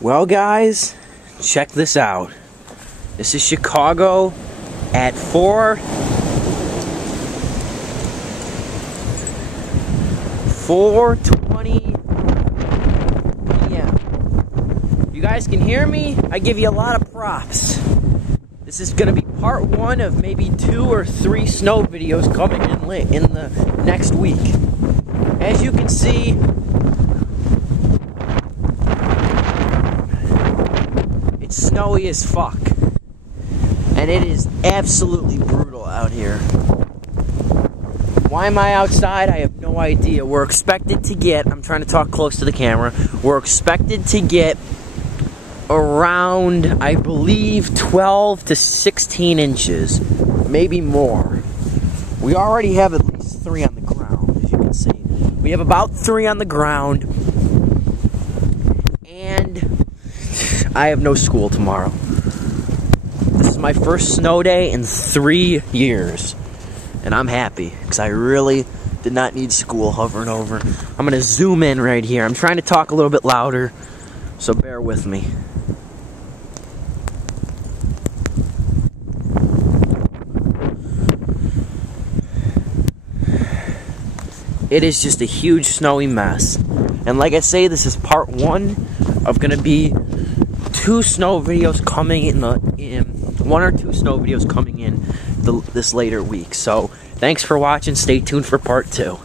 Well, guys, check this out. This is Chicago at 4:20 p.m. You guys can hear me? I give you a lot of props. This is gonna be part one of maybe 2 or 3 snow videos coming in the next week. As you can see, it's snowy as fuck. And it is absolutely brutal out here. Why am I outside? I have no idea. We're expected to get, I'm trying to talk close to the camera, we're expected to get around, I believe, 12 to 16 inches, maybe more. We already have at least 3 on the ground, as you can see. We have about 3 on the ground, and I have no school tomorrow. This is my first snow day in 3 years, and I'm happy, because I really did not need school hovering over. I'm going to zoom in right here. I'm trying to talk a little bit louder, so bear with me. It is just a huge snowy mess. And like I say, this is part 1 of going to be 2 snow videos coming in 1 or 2 snow videos coming in this later week. So thanks for watching. Stay tuned for part 2.